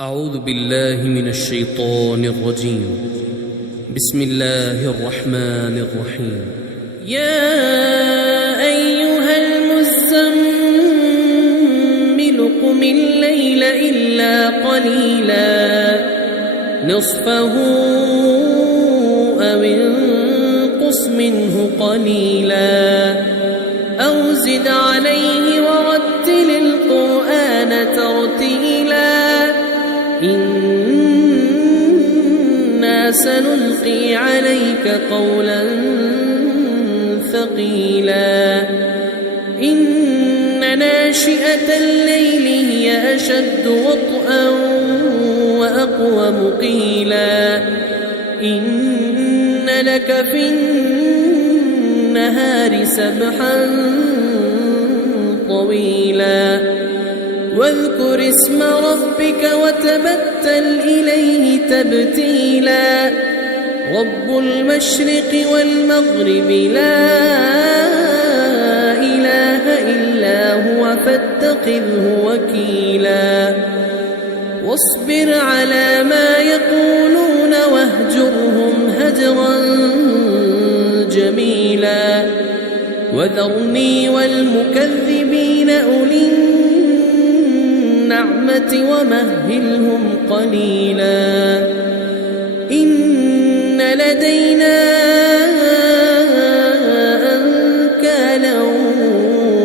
أعوذ بالله من الشيطان الرجيم. بسم الله الرحمن الرحيم. يا أيها المزمل قم الليل إلا قليلا نصفه أو انقص منه قليلا أو زد عليه ورتل القرآن ترتيلا إنا سنلقي عليك قولا ثقيلا إن ناشئة الليل هي أشد وطئا وأقوم قيلا إن لك في النهار سبحا طويلا واذكر اسم ربك وتبتل إليه تبتيلا رب المشرق والمغرب لا إله إلا هو فاتخذه وكيلا واصبر على ما يقولون واهجرهم هجرا جميلا وذرني والمكذبين أولي النعمة ومهلهم قليلا إن لدينا أنكالا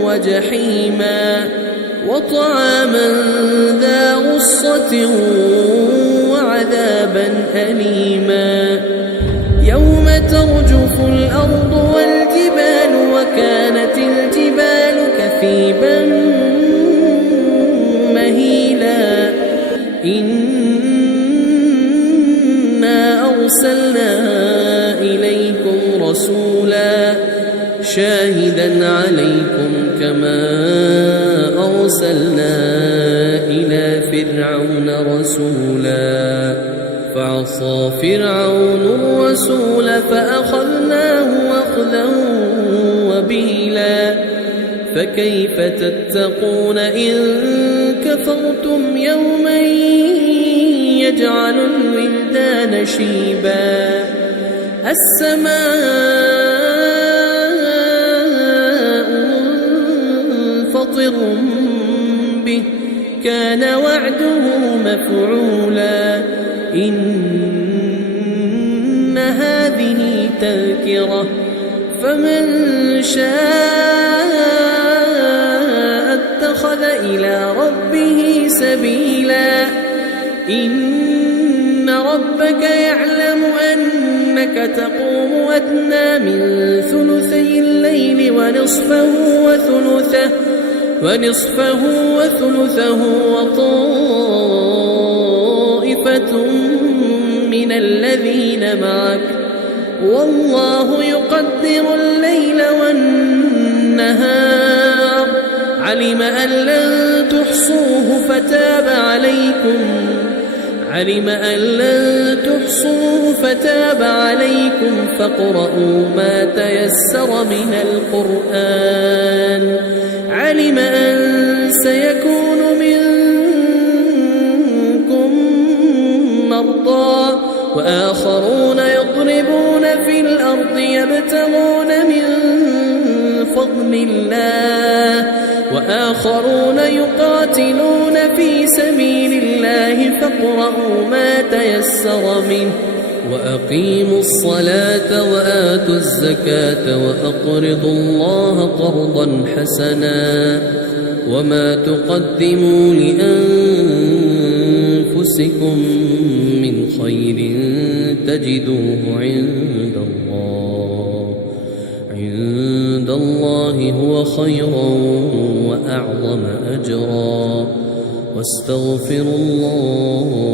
وجحيما وطعاما ذا غصة وعذابا أليما يوم ترجف الأرض والجبال وكانت الجبال كثيبا مهيلا إنا أرسلنا إليكم رسولا شاهدا عليكم كما أرسلنا إلى فرعون رسولا فعصى فرعون الرسول فأخذناه أخذا وبيلا فكيف تتقون إن كفرتم يوما يجعل الولدان شيبا السماء منفطر به كان وعده مفعولا إن هذه تذكرة فمن شاء اتخذ إلى ربه سبيلا إن ربك يعلم أنك تقوم أدنى من ثلثي الليل ونصفه وثلثه وطائفة من الذين معك والله يقدر الليل والنهار علم أن لن تحصوه فتاب عليكم فاقرؤوا ما تيسر من القرآن علم أن سيكون منكم مرضى وآخرون يضربون في الأرض يبتغون من فضل الله وآخرون يقاتلون في سبيل الله فاقرؤوا ما تيسر منه وأقيموا الصلاة وآتوا الزكاة وأقرضوا الله قرضا حسنا وما تقدموا لأنفسكم من خير تجدوه عند الله هو خيرا وأعظم أجرا واستغفروا الله